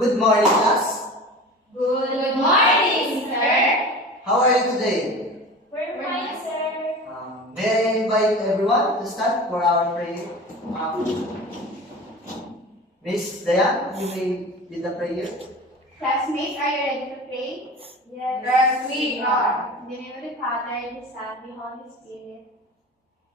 Good morning, class. Good morning, sir. How are you today? We're fine, sir. May I invite everyone to stand for our prayer? Miss Dayan, you may lead the prayer. Classmates, are you ready to pray? Yes, we are. In the name of the Father, the Son, the Holy Spirit.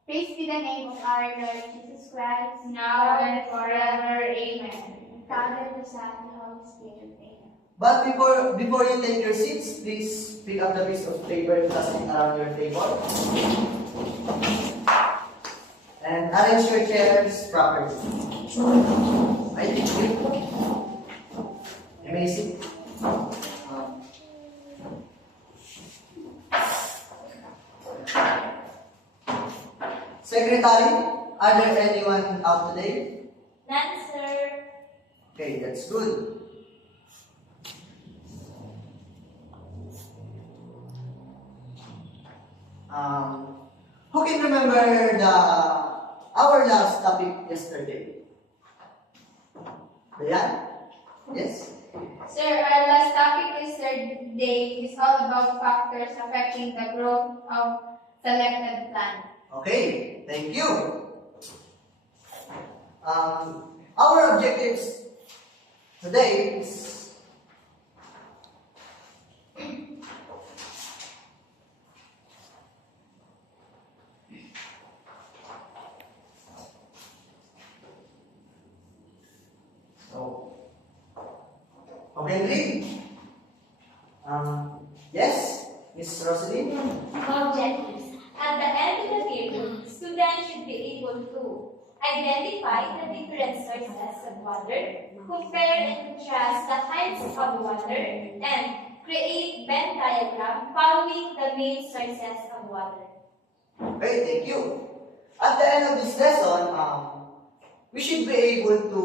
Praise be the name of our Lord Jesus Christ, Now and forever. Amen. the Father, the Son, the Holy Spirit. Amen. But before you take your seats, please pick up the piece of paper plastic around your table. And arrange your chairs properly. I think you may sit. Secretary, are there anyone out today? None, sir. Okay, that's good. Who can remember our last topic yesterday? Dayan? Yes? Sir, our last topic yesterday is all about factors affecting the growth of selected plant. Okay, thank you. Our objectives today is okay, read. Yes, Miss Rosalie? Objectives. At the end of the period, students should be able to identify the different sources of water, compare and contrast the types of water, and create Venn diagram following the main sources of water. Okay, thank you. At the end of this lesson, we should be able to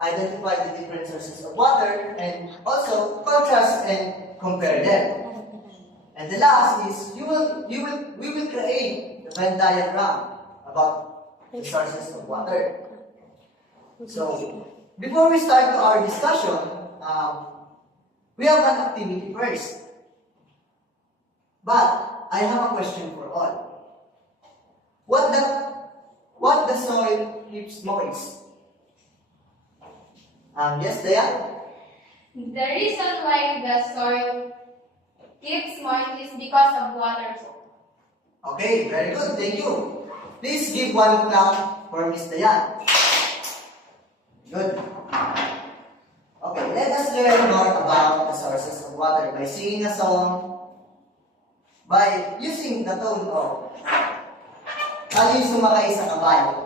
identify the different sources of water and also contrast and compare them. And the last is we will create the Venn diagram about the sources of water. So before we start our discussion, we have an activity first. But I have a question for all. What the soil keeps moist? Yes, Dayan? The reason why the soil keeps moist is because of water soak. Okay, very good. Thank you. Please give one clap for Miss Dayan. Good. Okay, let us learn more about the sources of water by singing a song, by using the tone of ano yung sumakay sa kabayo.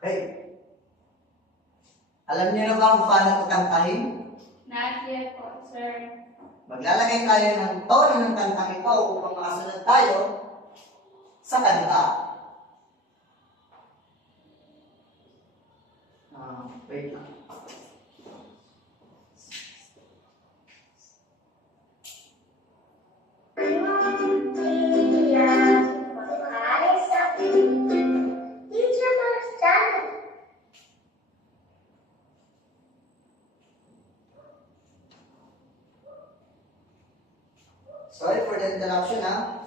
Okay. Alam niyo na ba kung paano ito kantahin? Not yet po, sir. Maglalagay tayo ng tono ng kantang ito upang makasunod tayo sa kanta. Wait lang. Sorry for the interruption, ha?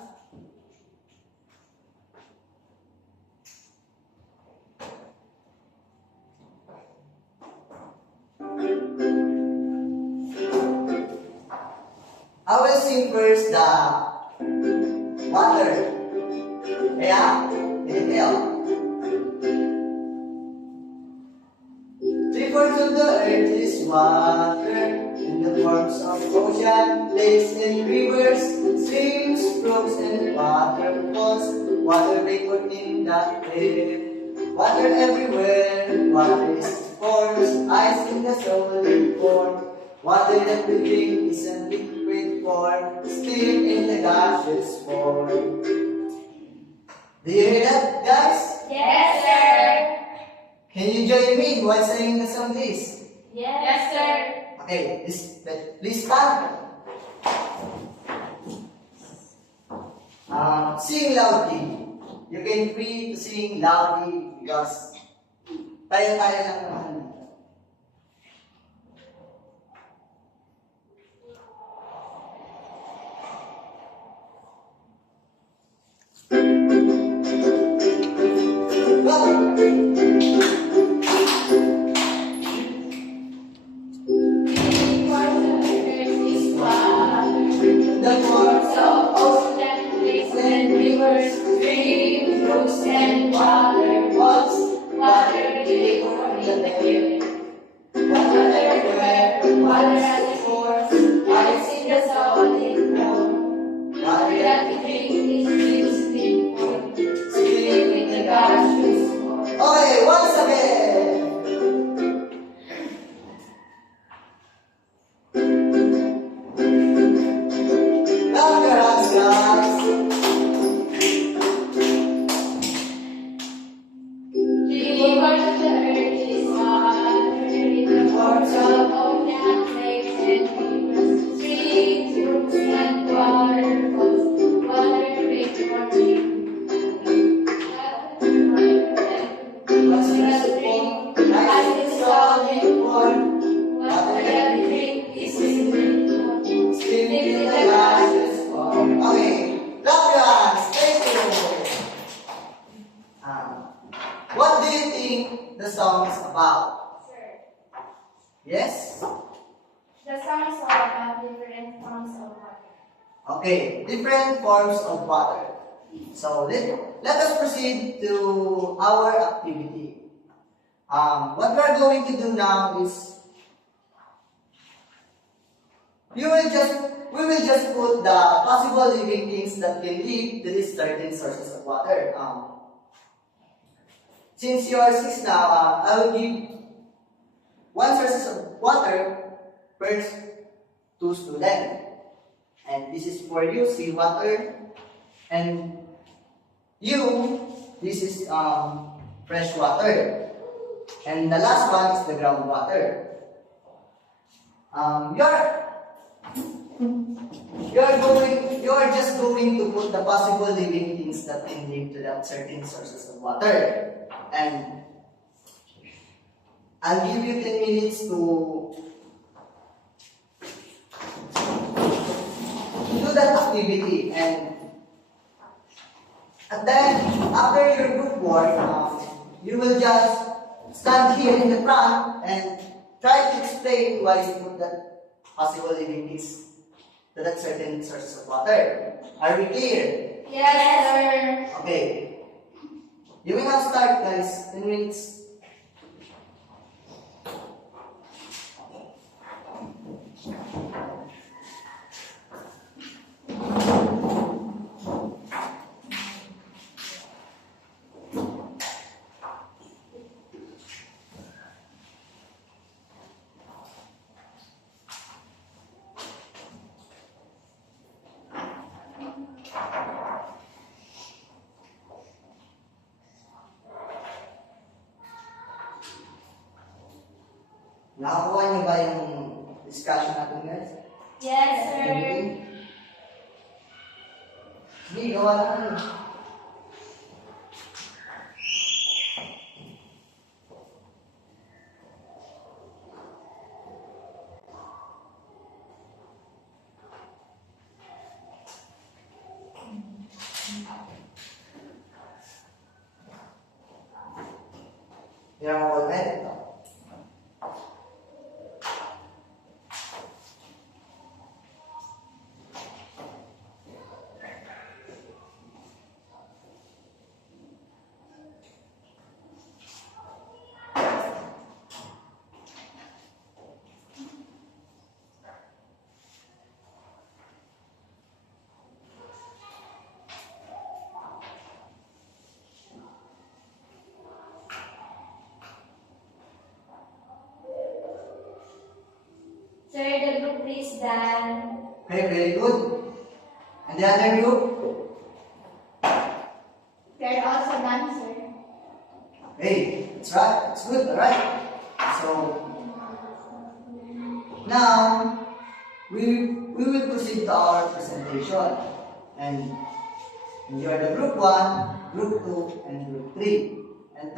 I will sing first the water. Kaya, ganyan kayo. 3/4 of the earth is water, in the forms of ocean, lakes and rivers, streams, brooks and waterfalls, water vapor in the air, water everywhere, water is forms, ice in the solid form, water that we drink is a liquid form, steam in the gaseous form. Do you hear that, guys? Yes, sir. Can you join me while singing the song, please? Yes, sir. Okay, please stand. Sing loudly. You can free to sing loudly because tayo-tayo lang naman. Go! The words of Ocean, lakes and rivers, streams, brooks and waterfalls, water vapor in the air, water everywhere, water at the shores, ice in the solid ground, water that we drink is real sweet for, sweet in the gaseous form. Okay, once again. Clap your hands, guys. The words of the earth is water, the words of oceans, lakes and rivers, streams, brooks and waterfalls, water vapor in the air, Once you rest upon, ice is solid form. water that we drink is sweet for, Sweet in the gaseous form. Okay, clap your hands. Thank you. What do you think the song is about? Sir, Yes? the songs are about different forms of water. Okay, different forms of water. So let us proceed to our activity. What we are going to do now is we will just put the possible living things that can live to these certain sources of water. Since you are 6 now, I will give one sources of water per 2 students. And this is for you, seawater. And you, this is fresh water. And the last one is the groundwater. You're just going to put the possible living things that can live to that certain sources of water. And I'll give you 10 minutes to do that activity. And then after your group work, you will just stand here in the front and try to explain why you put that possible living things to that certain source of water. Are we clear? Yes, sir. Okay. You will now start, guys. 10 minutes. Nakakuha niyo ba yung discussion natin, guys? Yes, sir. Hindi, gawa na kayo. Yan ang call pen. Sir, the group is done. Okay, very good. And the other group? They're also done, sir. Hey, That's right. It's good. All right. So now we will proceed to our presentation, and you are the group 1, group 2, and group 3. And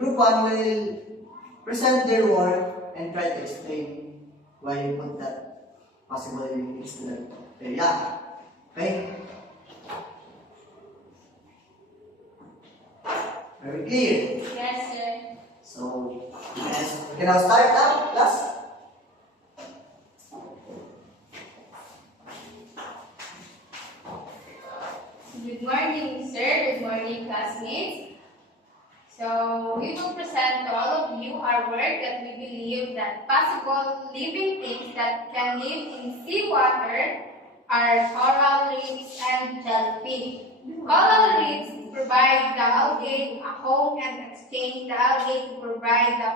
group 1 will present their work and try to explain why you put that possible things to that area. Okay? Very clear. Yes, sir. So, yes, we can now start now, class. Good morning, sir. Good morning, classmates. So, we will present to all of you our work that we believe that possible living things that can live in seawater are coral reefs and jellyfish. Coral reefs provide the algae a home and exchange the algae to provide the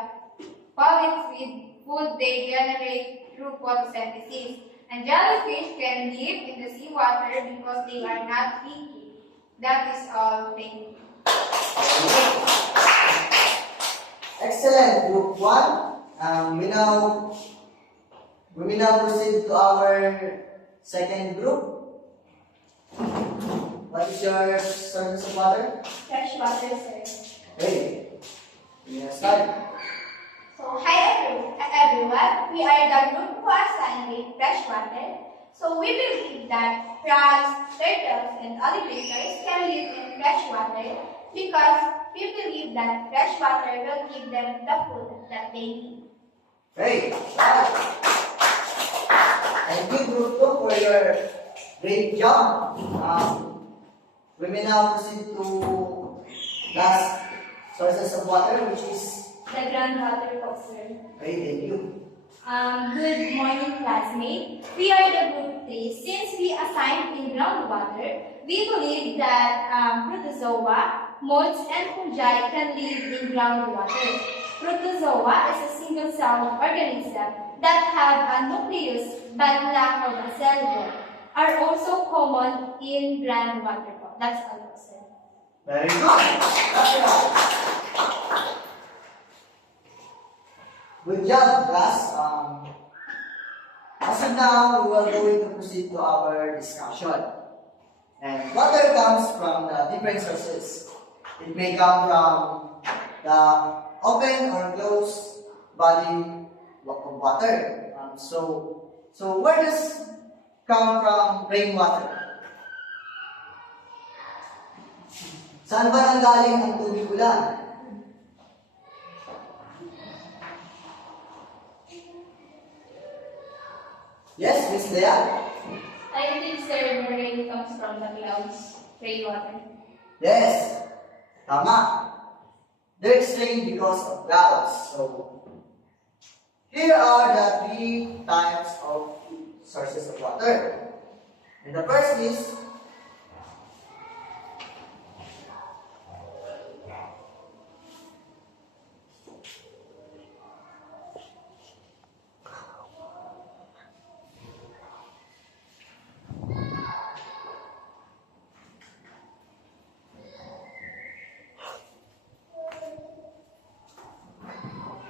polyps with food they generate through photosynthesis. And jellyfish can live in the seawater because they are not picky. That is all. Thank you. Excellent, group 1. We will now proceed to our second group. What is your source of water? Fresh water, sir. Okay, we will start. So, hi everyone. We are the group who are assigned with fresh water. So, we believe that frogs, turtles, and alligators can live in fresh water because we believe that fresh water will give them the food that they need. Great, right. Thank you, group 2, for your great job. We will now proceed to last sources of water, which is The groundwater po, sir. great. Thank you. Good morning, classmates. We are the group 3. Since we assigned in groundwater, we believe that protozoa, molds, and fungi can live in groundwater. Protozoa is a single-celled organism that have a nucleus but lack of a cell wall, are also common in groundwater. That's all, sir. Very good. That's right. Good job, class. As of now, we are going to proceed to our discussion. And water comes from the different sources. It may come from the open or closed body of water. So where does come from rainwater? Saan ba nanggaling ang tubig ulan? Yes, Miss Lea? I think, sir, the rain comes from the clouds, rainwater. Yes, tama. There's rain because of clouds. So, here are the 3 types of sources of water. And the first is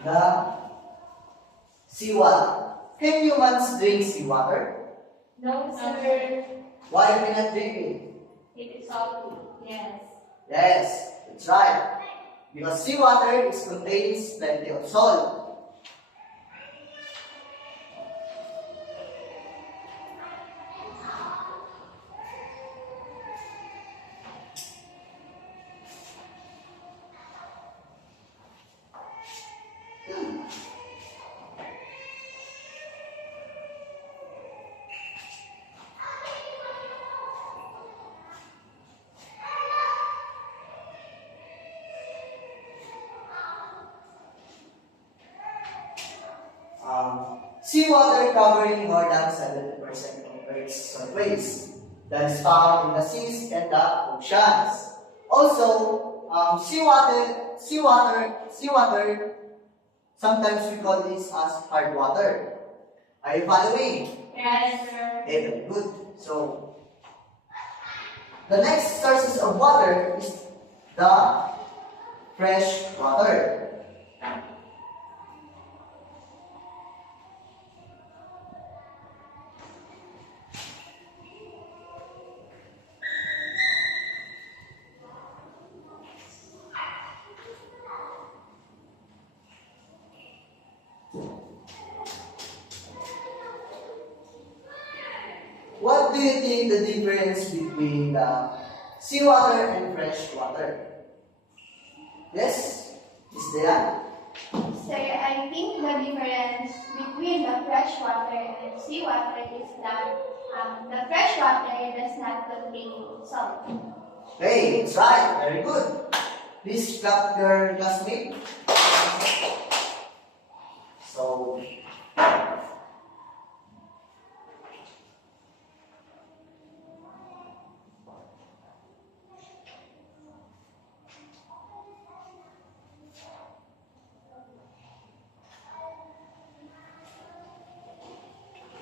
the seawater. Can humans drink seawater? No, Sir, Why cannot drink it? it is salty. Yes. Yes, that's right. Because seawater contains plenty of salt. Seawater covering more than 70% of Earth's surface that is found in the seas and the oceans. Also, seawater, sometimes we call this as hard water. Are you following? Yes, sir. Okay, very good. So, the next sources of water is the fresh water. What do you think the difference between the seawater and fresh water? Yes, Miss Dea? Sir, I think the difference between the fresh water and seawater is that the fresh water does not contain salt. Okay, that's right. Very good. Please clap your classmate. So,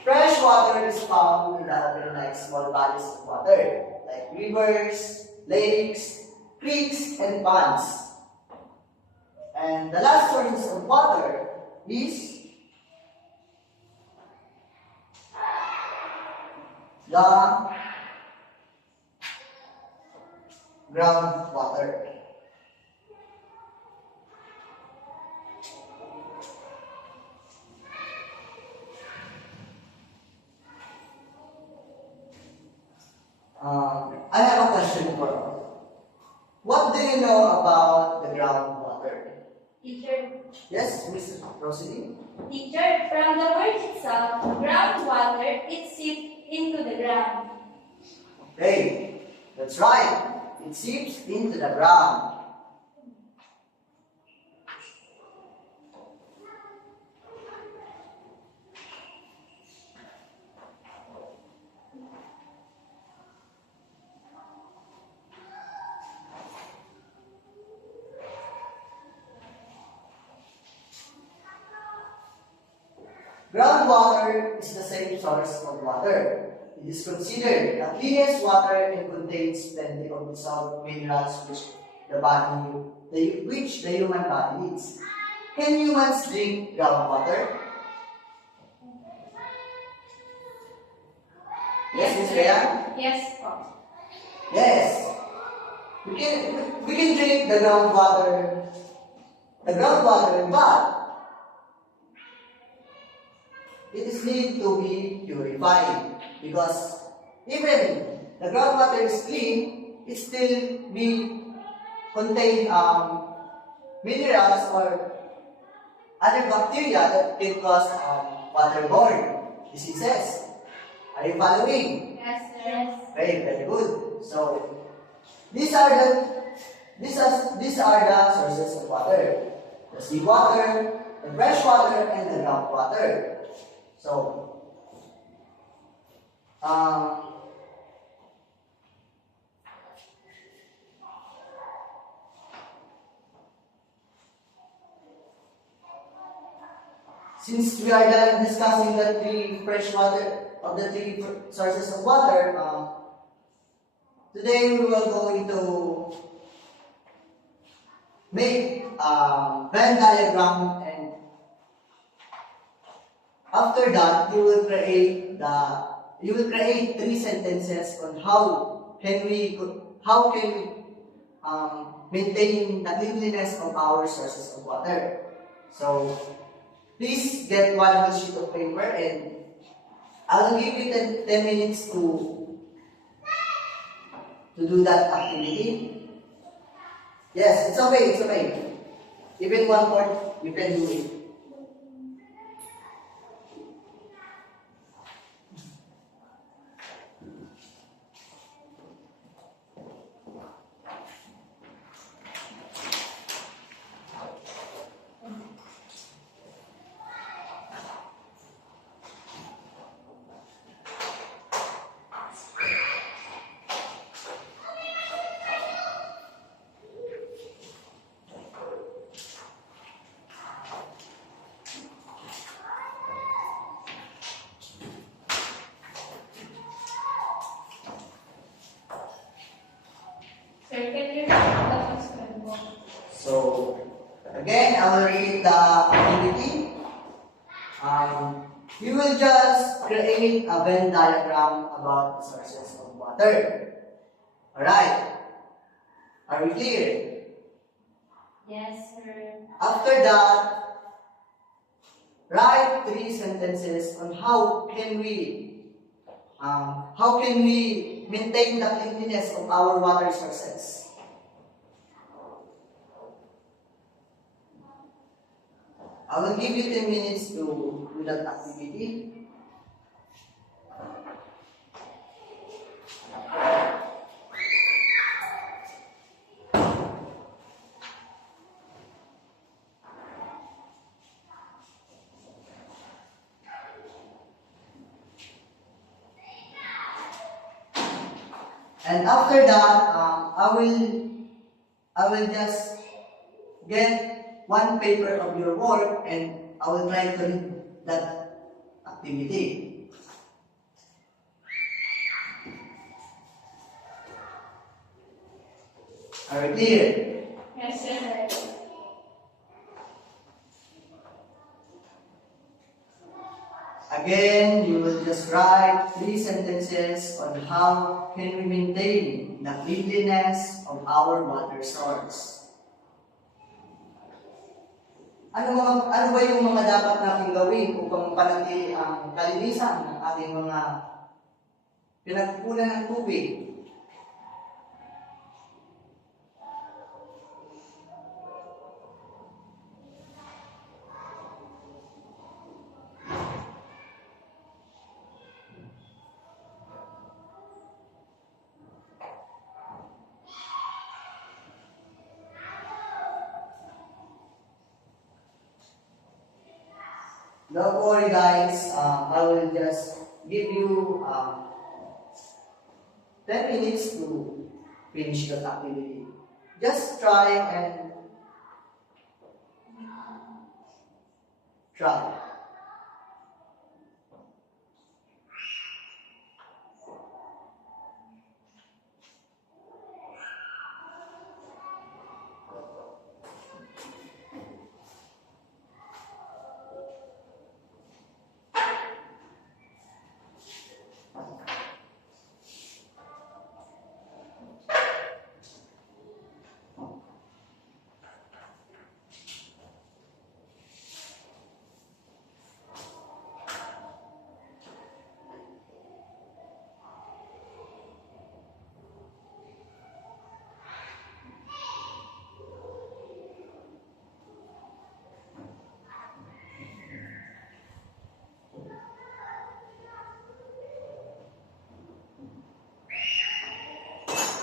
fresh water is found in the other like small bodies of water, like rivers, lakes, creeks, and ponds. And the last source of water is the groundwater. I have a question for you. What do you know about the groundwater? Teacher, Yes, Mr. Rosalie? teacher, from the word itself, groundwater, it seeps into the ground. Okay, that's right. It seeps into the ground. Groundwater is the same source of water. It is considered the cleanest water and contains plenty of dissolved minerals which the human body needs. Can humans drink groundwater? Yes, Ms. Rhea? Yes, po. Yes. We can drink the groundwater, but it is need to be purified because even the groundwater is clean, it still be contain minerals or other bacteria that can cause waterborne diseases. Are you following? Yes, sir. Very, very good. So these are the sources of water: the seawater, the fresh water, and the groundwater. So, since we are done discussing the three fresh water of the three sources of water, today we will going to make a Venn diagram, and after that you will create three sentences on how can we maintain the cleanliness of our sources of water. So please get one whole sheet of paper, and I will give you 10 minutes to do that activity. Yes, it's okay. Even 1/4, you can do it. Sir, can you repeat the question? So, again, I will repeat the activity. You will just create a Venn diagram about the sources of water. Alright. Are we clear? Yes, sir. After that, write 3 sentences on how can we maintain the cleanliness of our water sources. I will give you 10 minutes to do that activity. And after that, I will just get one paper of your work and I will try to read that activity. Are we clear? Yes, sir. Again, you will just write 3 sentences on how can we maintain the cleanliness of our water source. Ano ba yung mga dapat nating gawin upang panatili ang kalinisan ng ating mga pinagkukunan ng tubig? Don't worry guys, I will just give you 10 minutes to finish that activity. Just try and try.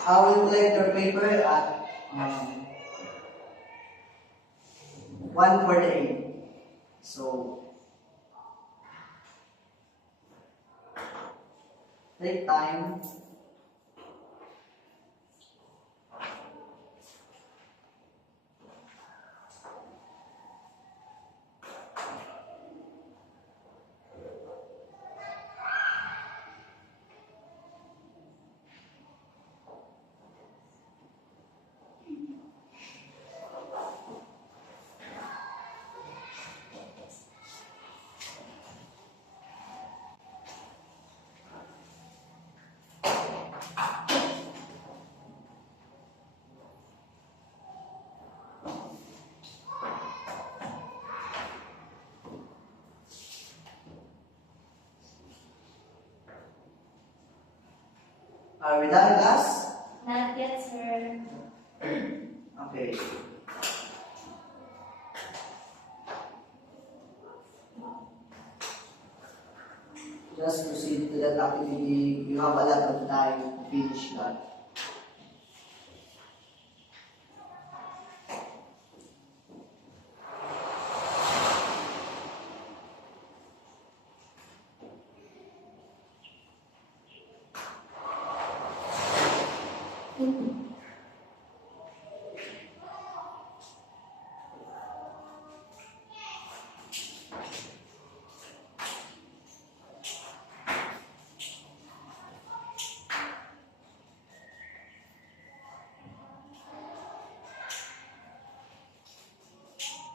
I will collect your paper at 1:48. So take time. Are we done, class? Not yet, sir. Okay. Just proceed to that activity. You have a lot of time to finish that.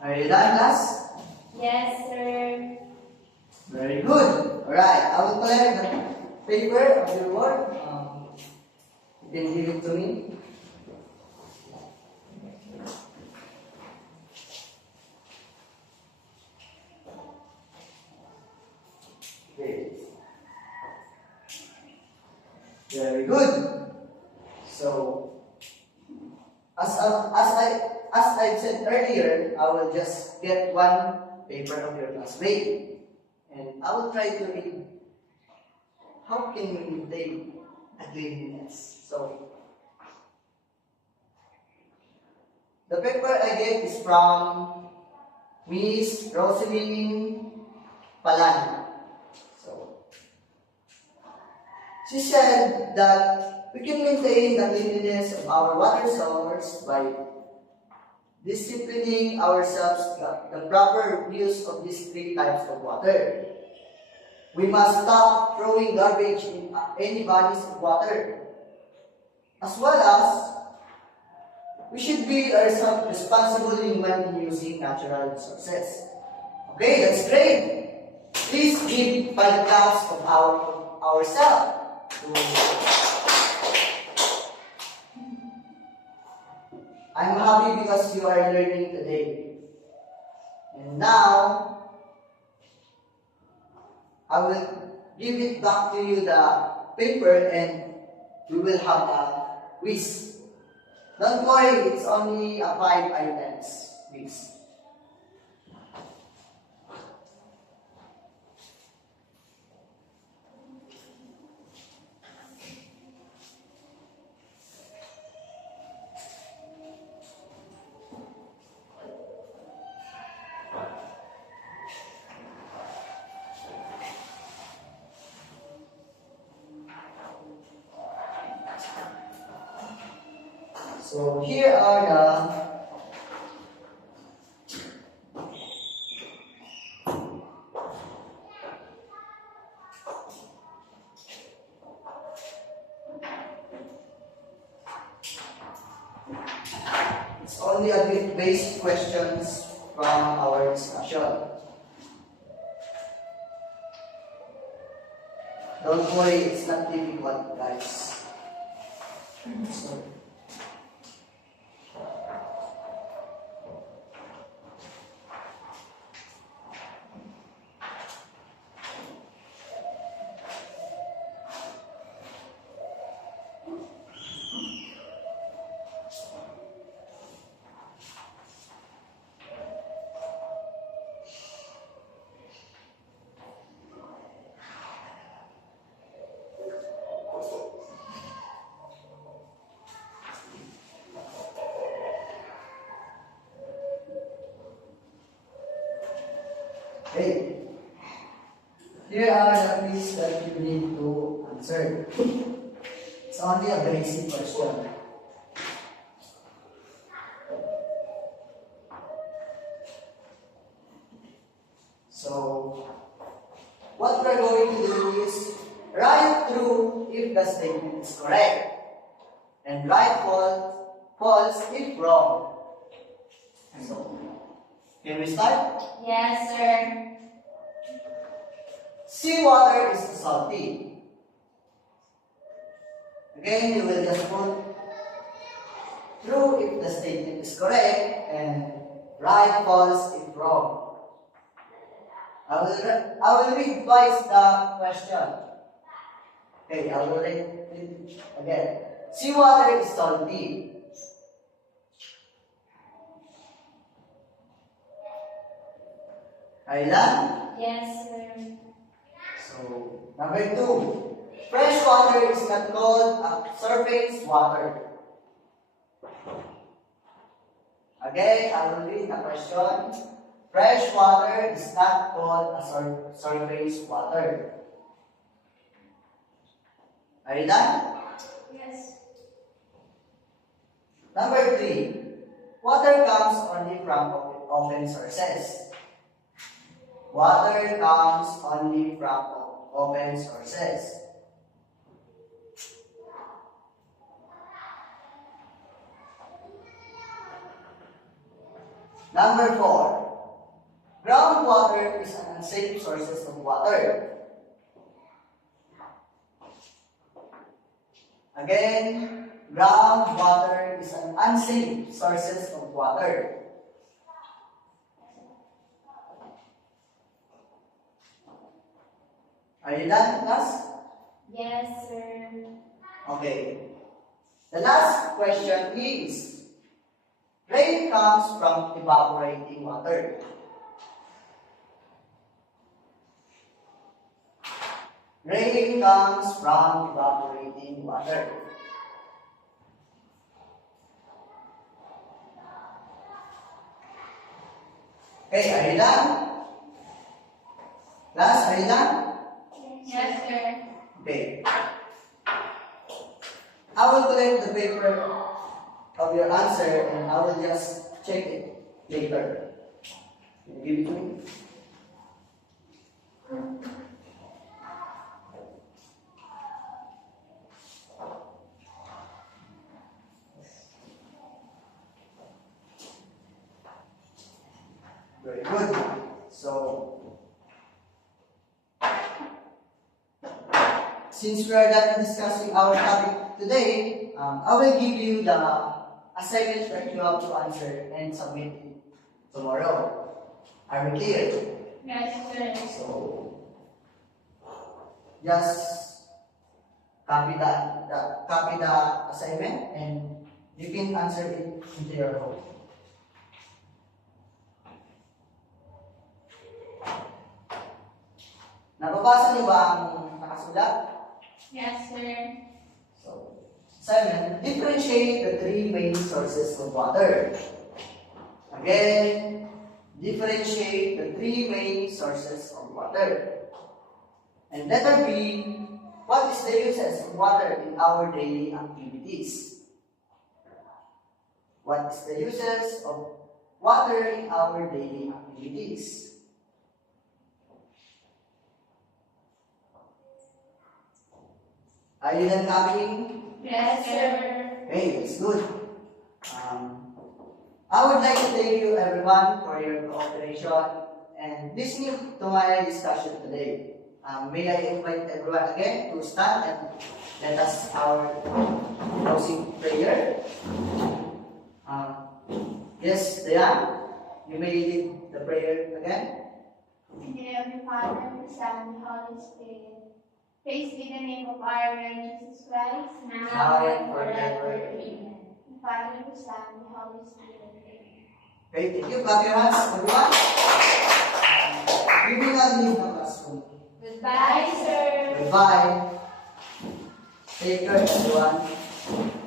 Are you done, class? Yes, sir. Very good. Alright, I will collect the paper of your work. You can give it to me. Okay. Very good. So, as I said earlier, I will just get one paper of your classmate, and I will try to read how can we maintain a cleanliness. So, the paper I get is from Miss Rosaline Palan. So, she said that we can maintain the cleanliness of our water source by disciplining ourselves the proper use of these three types of water. We must stop throwing garbage in any bodies of water, as well as we should be ourselves responsible when using natural resources. Okay, that's great. Please give 5 claps of ourselves. I'm happy because you are learning today. And now, I will give it back to you the paper and we will have a quiz. Don't worry, it's only a 5 items quiz. So here are the it's only a bit basic questions from our discussion. Don't worry, it's not difficult, guys. So, hey, here are the quiz that you need to answer. It's only a basic question. So, what we're going to do is write true if the statement is correct, and write false if wrong. So, can we start? Yes, sir. Seawater is salty. Again, you will just put true if the statement is correct and write false if wrong. I will read twice the question. Okay, I will read it again. Seawater is salty. Are you done? Yes, sir. So, number 2. Fresh water is not called a surface water. Again, I will read the question. Fresh water is not called a surface water. Are you done? Yes. Number 3. Water comes only from open sources. Water comes only from open sources. Number 4. Groundwater is an unsafe sources of water. Again, groundwater is an unsafe sources of water. Are you done, class? Yes, sir. Okay. The last question is, rain comes from evaporating water. Rain comes from evaporating water. Okay, are you done? Class, are you done? Yes, sir. Okay. I will collect the paper of your answer and I will just check it later. Can you give it to me? Very good. So, since we are done discussing our topic today, I will give you the assignment that you have to answer and submit it tomorrow. Are we clear? Yes, sir. So, just copy the assignment and you can answer it into your home. Nababasa niyo ba ang nakasulat? Yes, sir. So, assignment, differentiate the three main sources of water. Again, differentiate the three main sources of water. And letter B, what is the uses of water in our daily activities? What is the uses of water in our daily activities? Are you done copying? Yes, sir. Okay, that's good. I would like to thank you everyone for your cooperation and listening to my discussion today. May I invite everyone again to stand and let us our closing prayer. Yes, Dayan, you may lead the prayer again. In the name of the Father, and the Son, and the Holy Spirit. Praise be the name of our Lord Jesus Christ, now and forever. Amen. The Father, the Son, and the Holy Spirit. Amen. Okay, thank you. Clap your hands, everyone. We will not leave the classroom. Goodbye, sir. Goodbye. Take care, everyone.